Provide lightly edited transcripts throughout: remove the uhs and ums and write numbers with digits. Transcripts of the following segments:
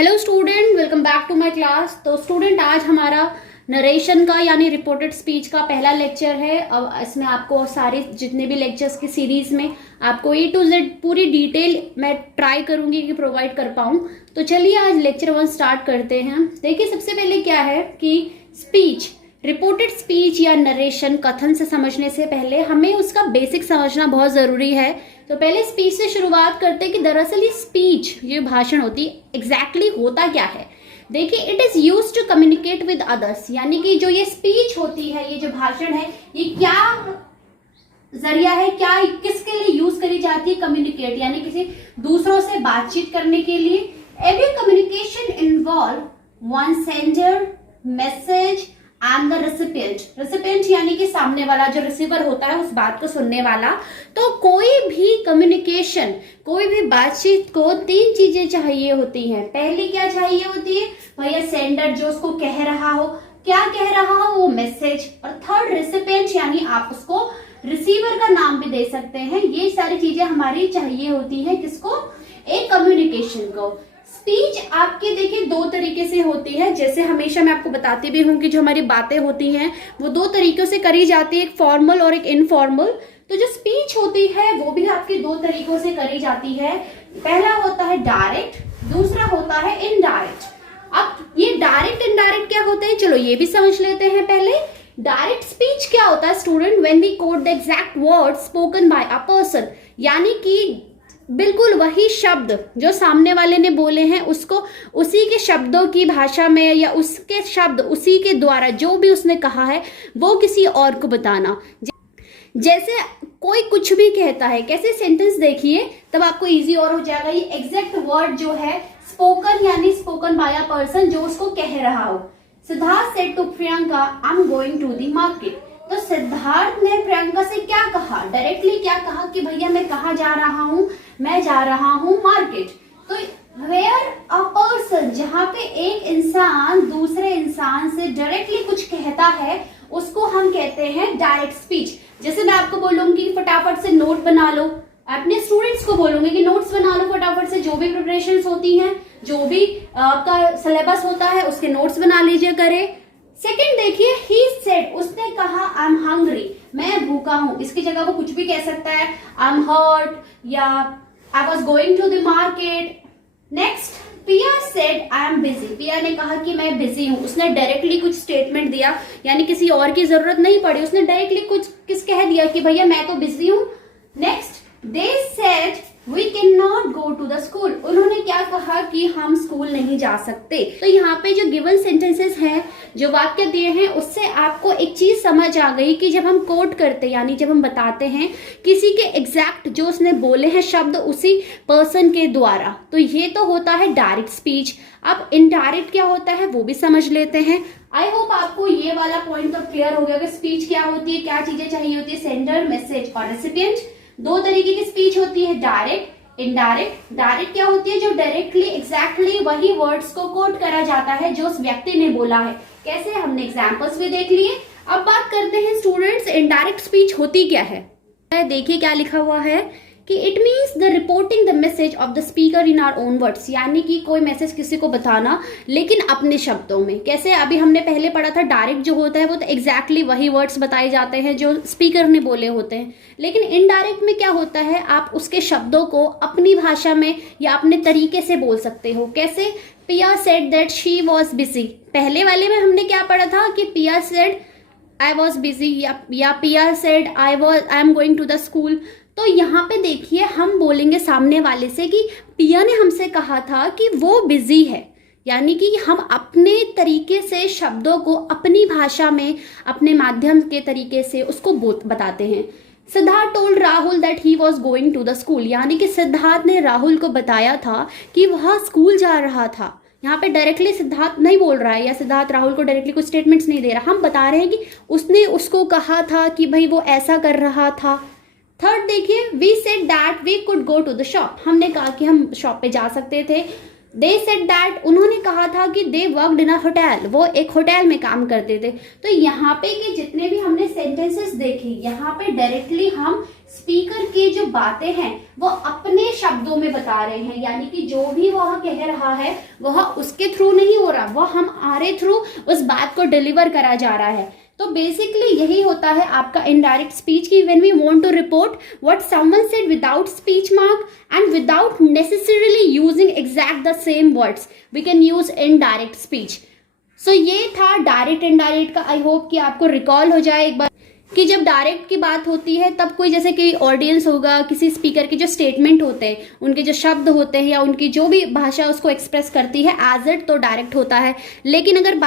Hello student, welcome back to my class. तो student, आज हमारा नरेशन का यानी रिपोर्टेड स्पीच का पहला लेक्चर है। अब इसमें आपको सारे जितने भी लेक्चर्स की सीरीज में आपको ए टू जेड पूरी डिटेल मैं ट्राई करूंगी कि प्रोवाइड कर पाऊं। तो चलिए आज लेक्चर 1 स्टार्ट करते हैं। देखिए, सबसे पहले क्या है कि स्पीच, रिपोर्टेड स्पीच या नरेशन कथन से समझने से पहले हमें उसका बेसिक समझना बहुत जरूरी है। तो पहले स्पीच से शुरुआत करते हैं कि दरअसल ये स्पीच, ये भाषण होती है, एग्जैक्टली होता क्या है। देखिए, it is use to communicate with others, यानी कि जो ये स्पीच होती है, ये जो भाषण है, ये क्या जरिया है, क्या किसके लिए यूज करी जाती है? कम्युनिकेट यानी किसी दूसरों से बातचीत करने के लिए। Every communication involve one sender, message and the recipient. Recipient यानी कि सामने वाला, जो रिसीवर होता है, उस बात को सुनने वाला। तो कोई भी कम्युनिकेशन, कोई भी बातचीत को 3 चीजें चाहिए होती हैं। पहली क्या चाहिए होती है? भैया सेंडर, जो उसको कह रहा हो, क्या कह रहा हो वो मैसेज। और थर्ड रेसिपिएंट, यानी आप उसको रिसीवर का नाम भी दे सकते हैं। ये सारी चीजें हमारी चाहिए होती है किसको? एक कम्युनिकेशन को। स्पीच आपके देखिए 2 तरीके से होती है। जैसे हमेशा मैं आपको बताती भी हूँ कि जो हमारी बातें होती हैं वो 2 तरीकों से करी जाती है, एक फॉर्मल और एक इनफॉर्मल। तो जो स्पीच होती है वो भी आपके 2 तरीकों से करी जाती है। पहला होता है डायरेक्ट, दूसरा होता है इनडायरेक्ट। अब ये डायरेक्ट इनडायरेक्ट क्या होते हैं, चलो ये भी समझ लेते हैं पहले। डायरेक्ट स्पीच क्या होता है student? When we quote the exact word spoken by a person, यानी कि बिल्कुल वही शब्द जो सामने वाले ने बोले हैं उसको उसी के शब्दों की भाषा में, या उसके शब्द उसी के द्वारा जो भी उसने कहा है वो किसी और को बताना। जैसे कोई कुछ भी कहता है, कैसे सेंटेंस देखिए तब आपको इजी और हो जाएगा। ये एग्जैक्ट वर्ड जो है स्पोकन, यानी स्पोकन बाय अ पर्सन, जो उसको कह रहा हो। Siddharth said to Priyanka, I am going to the market. तो सिद्धार्थ ने प्रियंका से क्या कहा? डायरेक्टली क्या कहा कि भैया मैं कहाँ जा रहा हूँ? मैं जा रहा हूँ मार्केट। तो वेयर अ पर्सन, जहाँ पे एक इंसान दूसरे इंसान से डायरेक्टली कुछ कहता है, उसको हम कहते हैं डायरेक्ट स्पीच। जैसे मैं आपको बोलूंगी फटाफट से नोट बना लो, अपने स्टूडेंट्स को बोलूंगी कि नोट्स बना लो फटाफट से, जो भी प्रिपरेशंस होती हैं, जो भी आपका सिलेबस होता है उसके नोट्स बना लीजिए करें। सेकेंड देखिए, ही सेड, उसने कहा आई एम हंग्री, मैं भूखा हूं। इसकी जगह वो कुछ भी कह सकता है, आई एम हर्ट या I was going to the market. Next, Piya said I am busy, Piya ने कहा कि मैं बिजी हूं। उसने डायरेक्टली कुछ स्टेटमेंट दिया, यानी किसी और की जरूरत नहीं पड़ी, उसने डायरेक्टली कुछ कह दिया कि भैया मैं तो बिजी हूं। Next, they said we can not go to the school, उन्होंने क्या कहा कि हम स्कूल नहीं जा सकते। तो यहाँ पे जो गिवन सेंटेंसेस हैं, जो वाक्य दिए हैं, उससे आपको एक चीज समझ आ गई कि जब हम कोट करते, यानी जब हम बताते हैं किसी के एग्जैक्ट जो उसने बोले हैं शब्द उसी पर्सन के द्वारा, तो ये तो होता है डायरेक्ट स्पीच। अब इनडायरेक्ट क्या होता है वो भी समझ लेते हैं। आई होप आपको ये वाला पॉइंट तो क्लियर हो गया कि स्पीच क्या होती है, क्या चीजें चाहिए होती है, सेंडर, मैसेज और रेसिपिएंट। 2 तरीके की स्पीच होती है, डायरेक्ट, इनडायरेक्ट। डायरेक्ट क्या होती है? जो डायरेक्टली एग्जैक्टली वही वर्ड्स को कोट करा जाता है जो उस व्यक्ति ने बोला है। कैसे? हमने एग्जांपल्स भी देख लिए। अब बात करते हैं स्टूडेंट्स, इनडायरेक्ट स्पीच होती क्या है। देखिए क्या लिखा हुआ है कि it means the reporting the message of the speaker in our own words, यानी कि कोई मैसेज किसी को बताना लेकिन अपने शब्दों में। कैसे? अभी हमने पहले पढ़ा था, डायरेक्ट जो होता है वो तो एग्जैक्टली वही वर्ड्स बताए जाते हैं जो स्पीकर ने बोले होते हैं, लेकिन इनडायरेक्ट में क्या होता है, आप उसके शब्दों को अपनी भाषा में या अपने तरीके से बोल सकते हो। कैसे? पिया said that she was busy, पहले वाले में हमने क्या पढ़ा था कि पिया सेड आई वॉज बिजी, या Piya said I am going to the school. तो यहाँ पे देखिए हम बोलेंगे सामने वाले से कि पिया ने हमसे कहा था कि वो बिजी है, यानी कि हम अपने तरीके से शब्दों को अपनी भाषा में, अपने माध्यम के तरीके से उसको बताते हैं। Siddharth told Rahul that he was going to the school, यानी कि सिद्धार्थ ने राहुल को बताया था कि वह स्कूल जा रहा था। यहाँ पे डायरेक्टली सिद्धार्थ नहीं बोल रहा है, या सिद्धार्थ राहुल को डायरेक्टली कुछ स्टेटमेंट्स नहीं दे रहा, हम बता रहे हैं कि उसने उसको कहा था कि भाई वो ऐसा कर रहा था। थर्ड देखिए, we said that we could go to the shop, हमने कहा कि हम शॉप पे जा सकते थे। दे सेड दैट, उन्होंने कहा था कि they worked in a hotel, वो एक होटल में काम करते थे। तो यहाँ पे कि जितने भी हमने सेंटेंसेस देखे, यहाँ पे डायरेक्टली हम स्पीकर की जो बातें हैं वो अपने शब्दों में बता रहे हैं, यानी कि जो भी वह कह रहा है वह उसके थ्रू नहीं हो रहा, वह हमारे थ्रू उस बात को डिलीवर करा जा रहा है। तो बेसिकली यही होता है आपका इनडायरेक्ट स्पीच की when we want to report what someone said without speech mark and without necessarily using exact the same words, we can use indirect speech. So ये था डायरेक्ट इनडायरेक्ट का। आई होप कि आपको recall हो जाए एक बार कि जब डायरेक्ट की बात होती है तब कोई जैसे कि ऑडियंस होगा, किसी स्पीकर के जो स्टेटमेंट होते हैं, उनके जो शब्द होते हैं या उनकी जो भी भाषा उसको एक्सप्रेस करती है एज इट, तो डायरेक्ट होता है। लेकिन अगर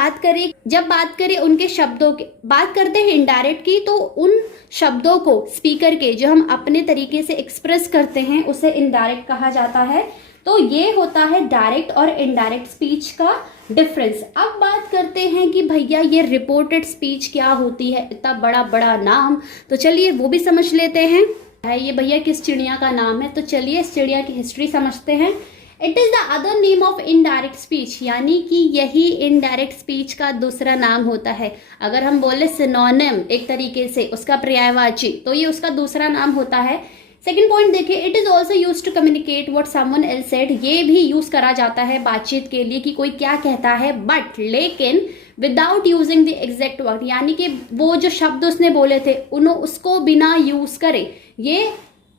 जब बात करें उनके शब्दों की, बात करते हैं इनडायरेक्ट की, तो उन शब्दों को स्पीकर के जो हम अपने तरीके से एक्सप्रेस करते हैं उसे इनडायरेक्ट कहा जाता है। तो ये होता है डायरेक्ट और इनडायरेक्ट स्पीच का डिफरेंस। अब बात करते हैं कि भैया ये रिपोर्टेड स्पीच क्या होती है, इतना बड़ा बड़ा नाम, तो चलिए वो भी समझ लेते हैं। ये भैया किस चिड़िया का नाम है, तो चलिए इस चिड़िया की हिस्ट्री समझते हैं। It is the other name of indirect speech, यानी कि यही इनडायरेक्ट स्पीच का दूसरा नाम होता है। अगर हम बोले सिनोनिम एक तरीके से उसका पर्यायवाची, तो ये उसका दूसरा नाम होता है। सेकेंड पॉइंट देखिए, it is also use to communicate what someone else said, ये भी यूज करा जाता है बातचीत के लिए कि कोई क्या कहता है, बट लेकिन without using the exact word, यानी कि वो जो शब्द उसने बोले थे उसको बिना यूज करे, ये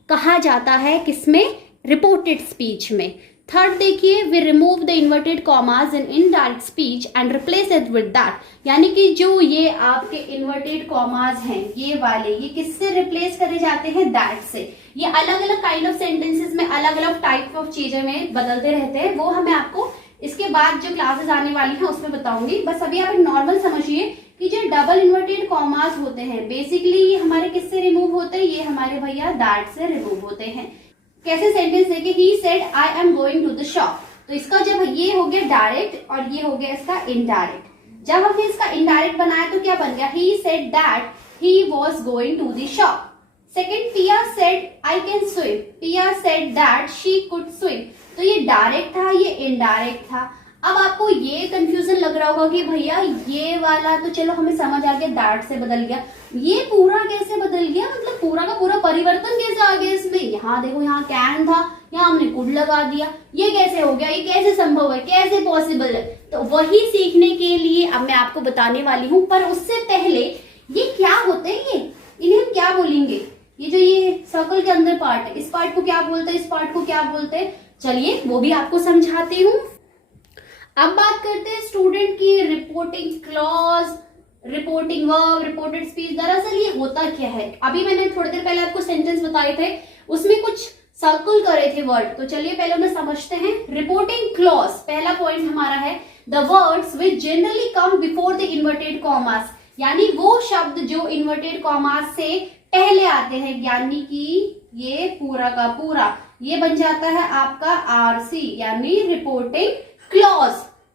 कहा जाता है किसमें, रिपोर्टेड स्पीच में। थर्ड देखिए, we remove the inverted commas in indirect speech and replace it with that, यानी कि जो ये आपके इन्वर्टेड कॉमास हैं ये वाले, ये किससे रिप्लेस करे जाते हैं, दैट से। ये अलग अलग काइंड ऑफ सेंटेंसेस में अलग अलग टाइप ऑफ चीजें में बदलते रहते हैं, वो हमें आपको इसके बाद जो क्लासेस आने वाली हैं उसमें बताऊंगी। बस अभी आप नॉर्मल समझिए कि जो डबल इन्वर्टेड कॉमास होते हैं बेसिकली ये हमारे किससे रिमूव होते हैं, ये हमारे भैया दैट से रिमूव होते हैं। कैसे सेंटेंस है कि he said I am going to the shop, तो इसका जब ये हो गया डायरेक्ट और ये हो गया इसका इनडायरेक्ट। जब हमने इसका इनडायरेक्ट बनाया तो क्या बन गया, he said that he was going to the shop. Second, Piya said I can swim, Piya said that she could swim, तो ये डायरेक्ट था, ये इनडायरेक्ट था। अब आपको ये कंफ्यूजन लग रहा होगा कि भैया ये वाला तो चलो हमें समझ आ गया दैट से बदल गया, ये पूरा कैसे बदल गया, मतलब पूरा का पूरा परिवर्तन कैसे आ गया इसमें। यहाँ देखो, यहाँ कैन था, यहाँ हमने कुड लगा दिया, ये कैसे हो गया, ये कैसे संभव है, कैसे पॉसिबल है। तो वही सीखने के लिए अब मैं आपको बताने वाली हूँ, पर उससे पहले ये क्या होते हैं, इन्हें हम क्या बोलेंगे, ये जो ये सर्कल के अंदर पार्ट है, इस पार्ट को क्या बोलते हैं, इस पार्ट को क्या बोलते हैं, चलिए वो भी आपको समझाती हूँ। अब बात करते हैं स्टूडेंट की reporting clause, reporting verb, reported speech. दरअसल ये होता क्या है, अभी मैंने थोड़ी देर पहले आपको सेंटेंस बताए थे, उसमें कुछ सर्कल करे थे वर्ड, तो चलिए पहले उन्हें समझते हैं। रिपोर्टिंग क्लॉज, पहला पॉइंट हमारा है the words which generally come before the inverted commas, यानी वो शब्द जो इन्वर्टेड कॉमास से पहले आते हैं, यानी कि ये पूरा का पूरा ये बन जाता है आपका आरसी, यानी reporting clause.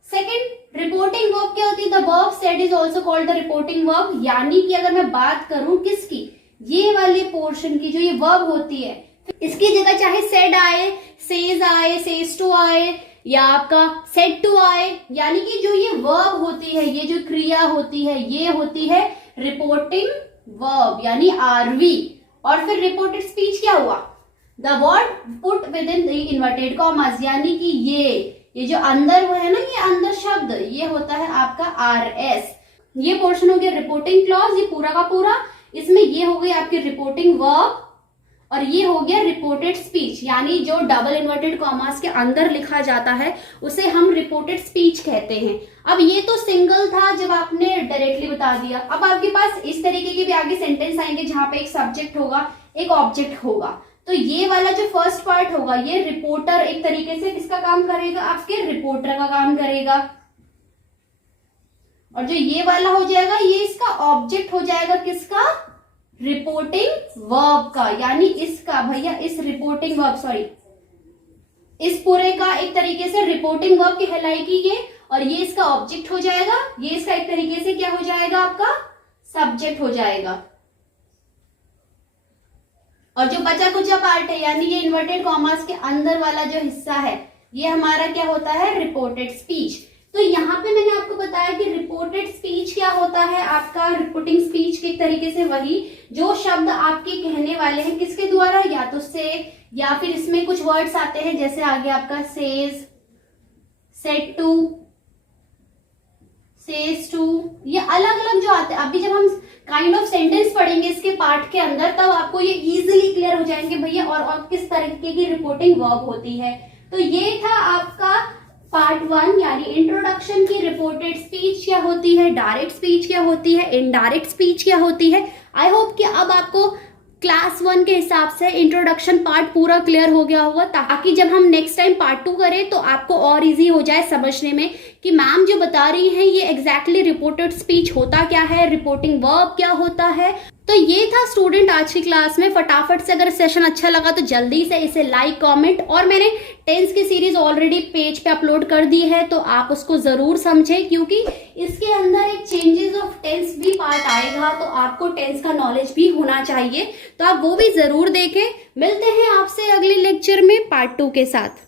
Second, reporting verb क्या होती है, the verb said is also called the reporting verb, यानी कि अगर मैं बात करूं किसकी, ये वाले पोर्शन की जो ये वर्ब होती है, इसकी जगह चाहे सेड आए, सेज आए, सेज टू आए, या आपका सेड टू आए, यानी कि जो ये वर्ब होती है, ये जो क्रिया होती है, ये होती है रिपोर्टिंग वर्ब यानी आरवी। और फिर रिपोर्टेड स्पीच क्या हुआ, the word put with in the inverted commas, यानी कि ये जो अंदर वो है ना, ये अंदर शब्द, ये होता है आपका आर एस। ये पोर्शन हो गया रिपोर्टिंग क्लॉज, ये पूरा का पूरा, इसमें ये हो गई आपकी रिपोर्टिंग वर्ब और ये हो गया रिपोर्टेड स्पीच, यानी जो डबल इन्वर्टेड कॉमास के अंदर लिखा जाता है उसे हम रिपोर्टेड स्पीच कहते हैं। अब ये तो सिंगल था जब आपने डायरेक्टली बता दिया, अब आपके पास इस तरीके के भी आगे सेंटेंस आएंगे जहां पे एक सब्जेक्ट होगा, एक ऑब्जेक्ट होगा। तो ये वाला जो फर्स्ट पार्ट होगा, ये रिपोर्टर एक तरीके से किसका काम करेगा, आपके रिपोर्टर का काम करेगा, और जो ये वाला हो जाएगा ये इसका ऑब्जेक्ट हो जाएगा, किसका, रिपोर्टिंग वर्ब का, यानी इसका भैया इस रिपोर्टिंग वर्ब, सॉरी इस पूरे का एक तरीके से रिपोर्टिंग वर्ब कहलाएगी ये, और ये इसका ऑब्जेक्ट हो जाएगा, ये इसका एक तरीके से क्या हो जाएगा, आपका सब्जेक्ट हो जाएगा। और जो बचा कुचा पार्ट है, यानी ये इन्वर्टेड कॉमास के अंदर वाला जो हिस्सा है, ये हमारा क्या होता है, रिपोर्टेड स्पीच। तो यहाँ पे मैंने आपको बताया कि रिपोर्टेड स्पीच क्या होता है, आपका रिपोर्टिंग स्पीच के तरीके से वही जो शब्द आपके कहने वाले हैं किसके द्वारा, या तो से, या फिर इसमें कुछ वर्ड्स आते हैं जैसे आगे आपका says, said to, says to, ये अलग अलग जो आते हैं। अभी जब हम काइंड ऑफ सेंटेंस पढ़ेंगे इसके पार्ट के अंदर तब आपको ये इजीली क्लियर हो जाएंगे भैया और किस तरीके की रिपोर्टिंग वर्ब होती है। तो ये था आपका पार्ट 1 यानी इंट्रोडक्शन की रिपोर्टेड स्पीच क्या होती है, डायरेक्ट स्पीच क्या होती है, इनडायरेक्ट स्पीच क्या होती है। आई होप कि अब आपको क्लास 1 के हिसाब से इंट्रोडक्शन पार्ट पूरा क्लियर हो गया होगा, ताकि जब हम नेक्स्ट टाइम पार्ट 2 करें तो आपको और इजी हो जाए समझने में कि मैम जो बता रही हैं ये एग्जैक्टली रिपोर्टेड स्पीच होता क्या है, रिपोर्टिंग वर्ब क्या होता है। तो ये था स्टूडेंट आज की क्लास में। फटाफट से अगर सेशन अच्छा लगा तो जल्दी से इसे लाइक, कमेंट, और मैंने टेंस की सीरीज ऑलरेडी पेज पे अपलोड कर दी है तो आप उसको जरूर समझें, क्योंकि इसके अंदर एक चेंजेस ऑफ टेंस भी पार्ट आएगा, तो आपको टेंस का नॉलेज भी होना चाहिए, तो आप वो भी जरूर देखें। मिलते हैं आपसे अगले लेक्चर में पार्ट 2 के साथ।